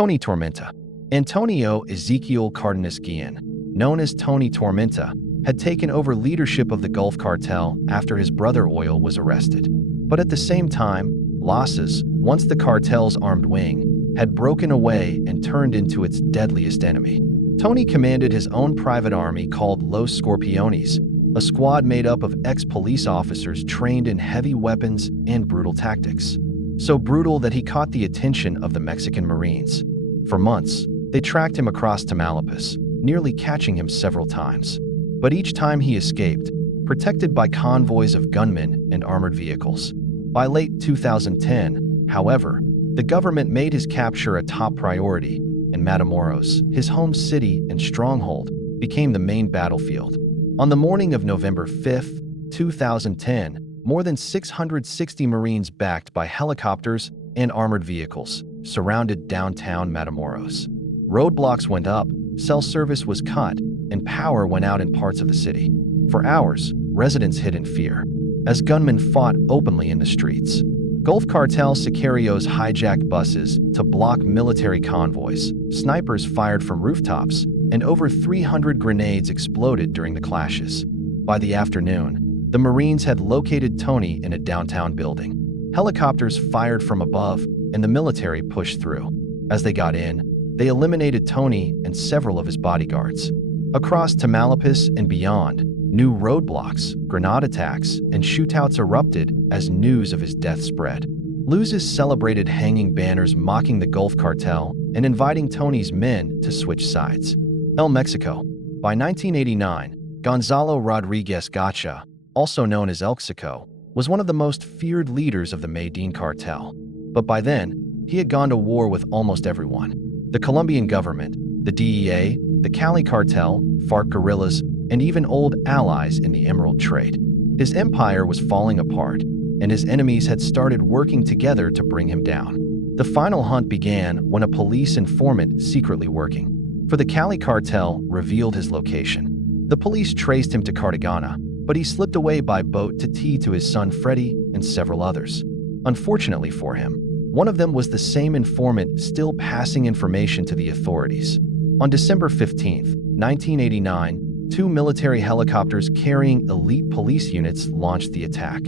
Tony Tormenta. Antonio Ezequiel Cardenas Guillen, known as Tony Tormenta, had taken over leadership of the Gulf Cartel after his brother Oil was arrested. But at the same time, losses, once the cartel's armed wing, had broken away and turned into its deadliest enemy. Tony commanded his own private army called Los Scorpiones, a squad made up of ex-police officers trained in heavy weapons and brutal tactics. So brutal that he caught the attention of the Mexican Marines. For months, they tracked him across Tamaulipas, nearly catching him several times. But each time he escaped, protected by convoys of gunmen and armored vehicles. By late 2010, however, the government made his capture a top priority, and Matamoros, his home city and stronghold, became the main battlefield. On the morning of November 5, 2010, more than 660 Marines backed by helicopters and armored vehicles surrounded downtown Matamoros. Roadblocks went up, cell service was cut, and power went out in parts of the city. For hours, residents hid in fear, as gunmen fought openly in the streets. Gulf Cartel sicarios hijacked buses to block military convoys, snipers fired from rooftops, and over 300 grenades exploded during the clashes. By the afternoon, the Marines had located Tony in a downtown building. Helicopters fired from above, and the military pushed through. As they got in, they eliminated Tony and several of his bodyguards. Across Tamaulipas and beyond, new roadblocks, grenade attacks, and shootouts erupted as news of his death spread. Luzes celebrated hanging banners mocking the Gulf Cartel and inviting Tony's men to switch sides. El Mexico. By 1989, Gonzalo Rodriguez Gacha, also known as El Mexico, was one of the most feared leaders of the Medellin cartel. But by then, he had gone to war with almost everyone. The Colombian government, the DEA, the Cali cartel, FARC guerrillas, and even old allies in the emerald trade. His empire was falling apart, and his enemies had started working together to bring him down. The final hunt began when a police informant secretly working for the Cali cartel revealed his location. The police traced him to Cartagena, but he slipped away by boat to his son Freddy and several others. Unfortunately for him, one of them was the same informant still passing information to the authorities. On December 15, 1989, two military helicopters carrying elite police units launched the attack.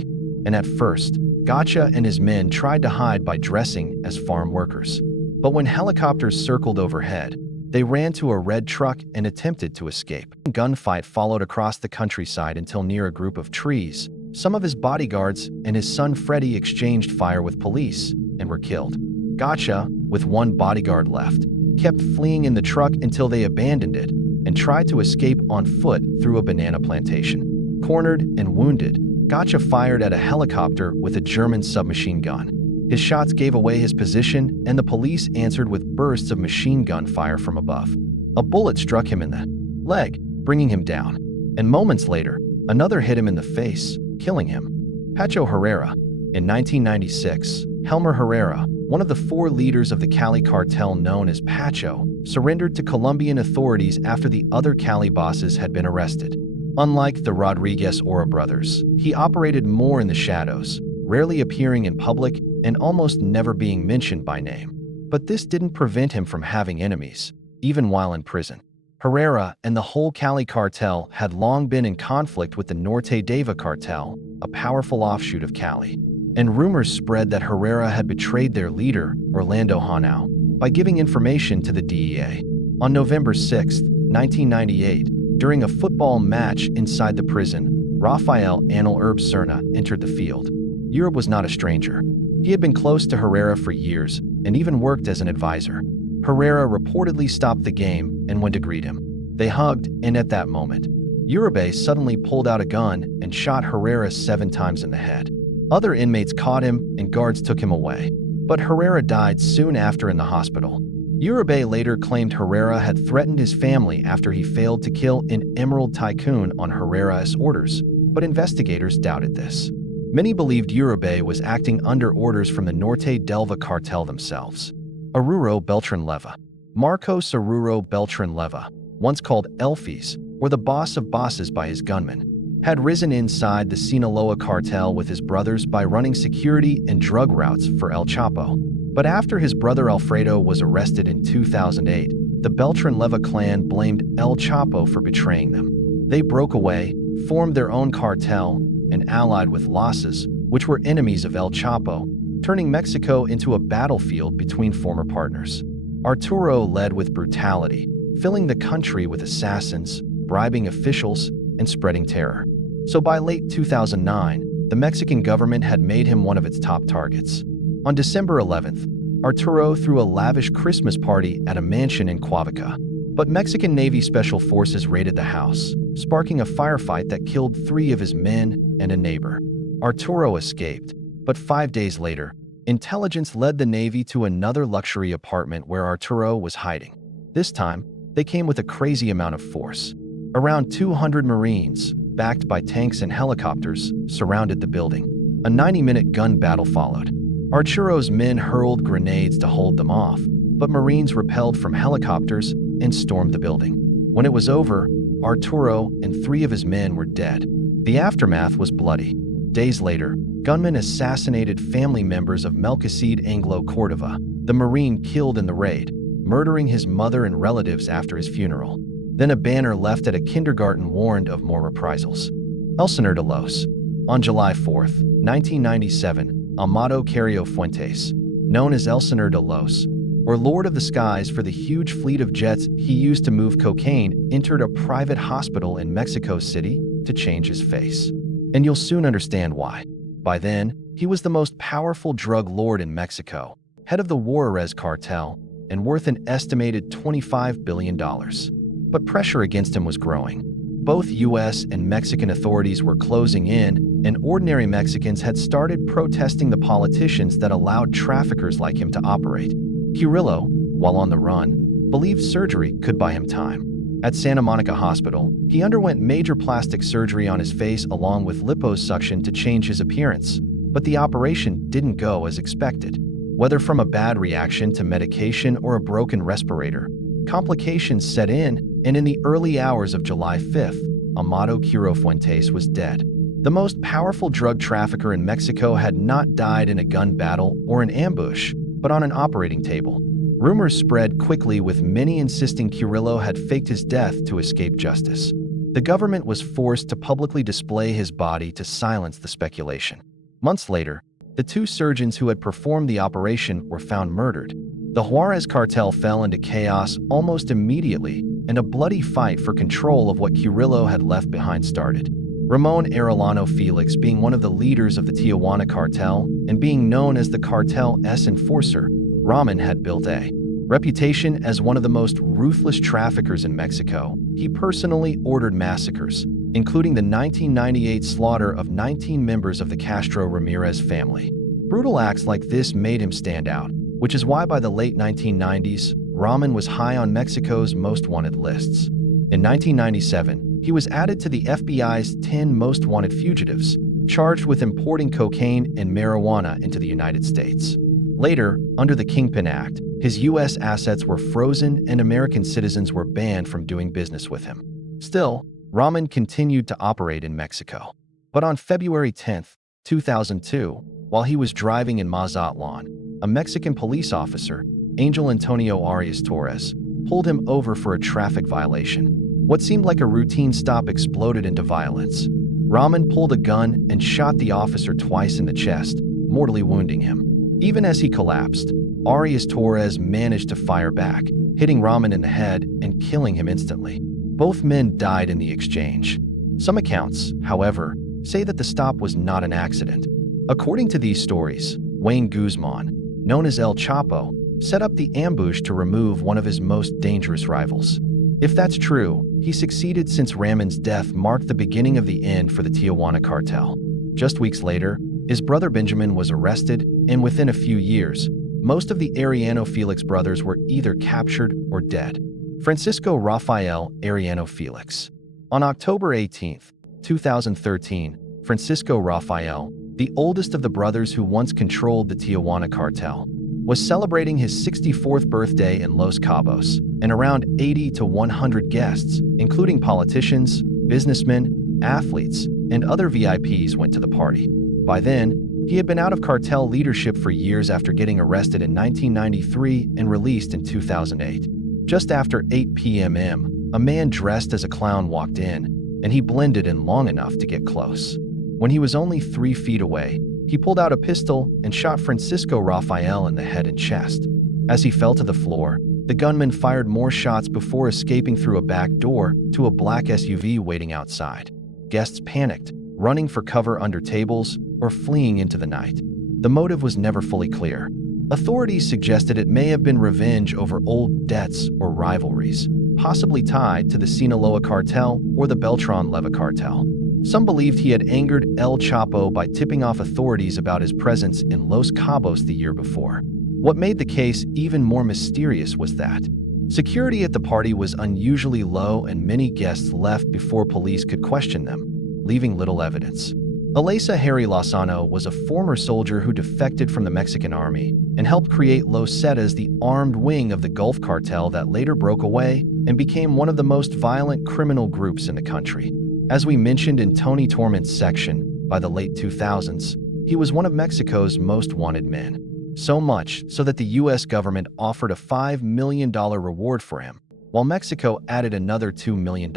And at first, Gacha and his men tried to hide by dressing as farm workers. But when helicopters circled overhead, they ran to a red truck and attempted to escape. A gunfight followed across the countryside until near a group of trees. Some of his bodyguards and his son Freddy exchanged fire with police and were killed. Gacha, with one bodyguard left, kept fleeing in the truck until they abandoned it and tried to escape on foot through a banana plantation. Cornered and wounded, Gacha fired at a helicopter with a German submachine gun. His shots gave away his position, and the police answered with bursts of machine gun fire from above. A bullet struck him in the leg, bringing him down. And moments later, another hit him in the face, killing him. Pacho Herrera. In 1996, Helmer Herrera, one of the four leaders of the Cali cartel known as Pacho, surrendered to Colombian authorities after the other Cali bosses had been arrested. Unlike the Rodriguez Ora brothers, he operated more in the shadows, rarely appearing in public and almost never being mentioned by name. But this didn't prevent him from having enemies, even while in prison. Herrera and the whole Cali cartel had long been in conflict with the Norte Deva cartel, a powerful offshoot of Cali. And rumors spread that Herrera had betrayed their leader, Orlando Hanau, by giving information to the DEA. On November 6, 1998, during a football match inside the prison, Rafael Anel Herb Serna entered the field. Europe was not a stranger. He had been close to Herrera for years and even worked as an advisor. Herrera reportedly stopped the game and went to greet him. They hugged, and at that moment, Uribe suddenly pulled out a gun and shot Herrera 7 times in the head. Other inmates caught him and guards took him away. But Herrera died soon after in the hospital. Uribe later claimed Herrera had threatened his family after he failed to kill an emerald tycoon on Herrera's orders, but investigators doubted this. Many believed Uribe was acting under orders from the Norte Delva cartel themselves. Aruro Beltran Leva. Marcos Aruro Beltran Leva, once called Elfis, or the boss of bosses by his gunmen, had risen inside the Sinaloa cartel with his brothers by running security and drug routes for El Chapo. But after his brother Alfredo was arrested in 2008, the Beltran-Leyva clan blamed El Chapo for betraying them. They broke away, formed their own cartel, and allied with Losses, which were enemies of El Chapo, turning Mexico into a battlefield between former partners. Arturo led with brutality, filling the country with assassins, bribing officials, and spreading terror. So by late 2009, the Mexican government had made him one of its top targets. On December 11th, Arturo threw a lavish Christmas party at a mansion in Cuavica. But Mexican Navy Special Forces raided the house, sparking a firefight that killed 3 of his men and a neighbor. Arturo escaped, but 5 days later, intelligence led the Navy to another luxury apartment where Arturo was hiding. This time, they came with a crazy amount of force. Around 200 Marines, backed by tanks and helicopters, surrounded the building. A 90-minute gun battle followed. Arturo's men hurled grenades to hold them off, but Marines repelled from helicopters and stormed the building. When it was over, Arturo and 3 of his men were dead. The aftermath was bloody. Days later, gunmen assassinated family members of Melchicede Anglo Cordova, the Marine killed in the raid, murdering his mother and relatives after his funeral. Then a banner left at a kindergarten warned of more reprisals. Elsinore de Los. On July 4, 1997, Amado Carrillo Fuentes, known as Elsinore de Los, or Lord of the Skies for the huge fleet of jets he used to move cocaine, entered a private hospital in Mexico City to change his face. And you'll soon understand why. By then, he was the most powerful drug lord in Mexico, head of the Juarez cartel, and worth an estimated $25 billion. But pressure against him was growing. Both U.S. and Mexican authorities were closing in, and ordinary Mexicans had started protesting the politicians that allowed traffickers like him to operate. Carrillo, while on the run, believed surgery could buy him time. At Santa Monica Hospital, he underwent major plastic surgery on his face along with liposuction to change his appearance. But the operation didn't go as expected. Whether from a bad reaction to medication or a broken respirator, complications set in, and in the early hours of July 5th, Amado Carrillo Fuentes was dead. The most powerful drug trafficker in Mexico had not died in a gun battle or an ambush, but on an operating table. Rumors spread quickly, with many insisting Carrillo had faked his death to escape justice. The government was forced to publicly display his body to silence the speculation. Months later, the 2 surgeons who had performed the operation were found murdered. The Juarez cartel fell into chaos almost immediately, and a bloody fight for control of what Carrillo had left behind started. Ramon Arellano Felix, being one of the leaders of the Tijuana cartel and being known as the cartel's enforcer, Ramon had built a reputation as one of the most ruthless traffickers in Mexico. He personally ordered massacres, including the 1998 slaughter of 19 members of the Castro Ramirez family. Brutal acts like this made him stand out, which is why by the late 1990s, Ramon was high on Mexico's most wanted lists. In 1997, he was added to the FBI's 10 most wanted fugitives, charged with importing cocaine and marijuana into the United States. Later, under the Kingpin Act, his U.S. assets were frozen and American citizens were banned from doing business with him. Still, Ramon continued to operate in Mexico. But on February 10, 2002, while he was driving in Mazatlan, a Mexican police officer, Angel Antonio Arias Torres, pulled him over for a traffic violation. What seemed like a routine stop exploded into violence. Ramon pulled a gun and shot the officer twice in the chest, mortally wounding him. Even as he collapsed, Arias Torres managed to fire back, hitting Ramon in the head and killing him instantly. Both men died in the exchange. Some accounts, however, say that the stop was not an accident. According to these stories, Wayne Guzman, known as El Chapo, set up the ambush to remove one of his most dangerous rivals. If that's true, he succeeded, since Ramon's death marked the beginning of the end for the Tijuana cartel. Just weeks later, his brother Benjamin was arrested, and within a few years, most of the Arellano Felix brothers were either captured or dead. Francisco Rafael Arellano Felix. On October 18, 2013, Francisco Rafael, the oldest of the brothers who once controlled the Tijuana cartel, was celebrating his 64th birthday in Los Cabos, and around 80 to 100 guests, including politicians, businessmen, athletes, and other VIPs went to the party. By then, He had been out of cartel leadership for years after getting arrested in 1993 and released in 2008. Just after 8 p.m., a man dressed as a clown walked in, and he blended in long enough to get close. When he was only 3 feet away, he pulled out a pistol and shot Francisco Rafael in the head and chest. As he fell to the floor, the gunman fired more shots before escaping through a back door to a black SUV waiting outside. Guests panicked, running for cover under tables or fleeing into the night. The motive was never fully clear. Authorities suggested it may have been revenge over old debts or rivalries, possibly tied to the Sinaloa cartel or the Beltran-Leyva cartel. Some believed he had angered El Chapo by tipping off authorities about his presence in Los Cabos the year before. What made the case even more mysterious was that security at the party was unusually low and many guests left before police could question them, leaving little evidence. Elisa Harry Lozano was a former soldier who defected from the Mexican army and helped create Los Zetas, the armed wing of the Gulf Cartel that later broke away and became one of the most violent criminal groups in the country. As we mentioned in Tony Torment's section, by the late 2000s, he was one of Mexico's most wanted men. So much so that the U.S. government offered a $5 million reward for him, while Mexico added another $2 million.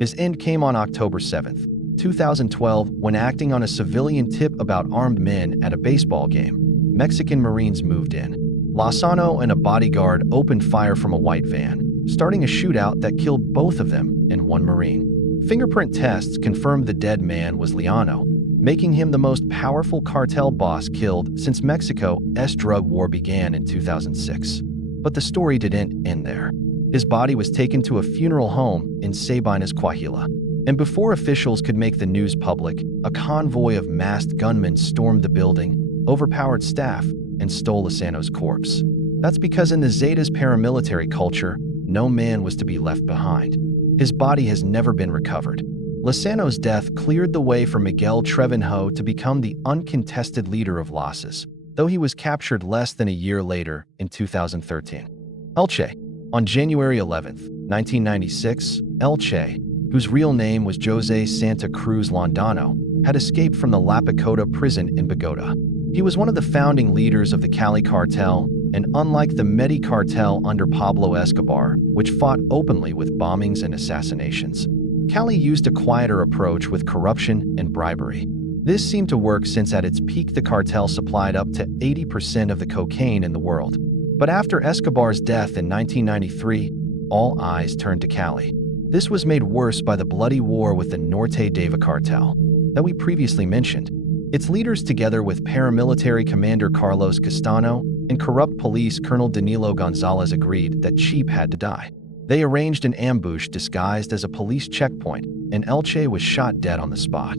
His end came on October 7, 2012, when acting on a civilian tip about armed men at a baseball game. Mexican Marines moved in. Lozano and a bodyguard opened fire from a white van, starting a shootout that killed both of them and one Marine. Fingerprint tests confirmed the dead man was Liano, making him the most powerful cartel boss killed since Mexico's drug war began in 2006. But the story didn't end there. His body was taken to a funeral home in Sabinas, Coahuila. And before officials could make the news public, a convoy of masked gunmen stormed the building, overpowered staff, and stole Lozano's corpse. That's because in the Zetas paramilitary culture, no man was to be left behind. His body has never been recovered. Lozano's death cleared the way for Miguel Trevenjo to become the uncontested leader of Losses, though he was captured less than a year later in 2013. Elche. On January 11, 1996, Elche, whose real name was Jose Santa Cruz Londano, had escaped from the La Picota prison in Bogota. He was one of the founding leaders of the Cali cartel, and unlike the Medi cartel under Pablo Escobar, which fought openly with bombings and assassinations, Cali used a quieter approach with corruption and bribery. This seemed to work since at its peak the cartel supplied up to 80% of the cocaine in the world. But after Escobar's death in 1993, all eyes turned to Cali. This was made worse by the bloody war with the Norte Deva cartel that we previously mentioned. Its leaders, together with paramilitary commander Carlos Castano and corrupt police Colonel Danilo Gonzalez, agreed that Cheap had to die. They arranged an ambush disguised as a police checkpoint, and Elche was shot dead on the spot.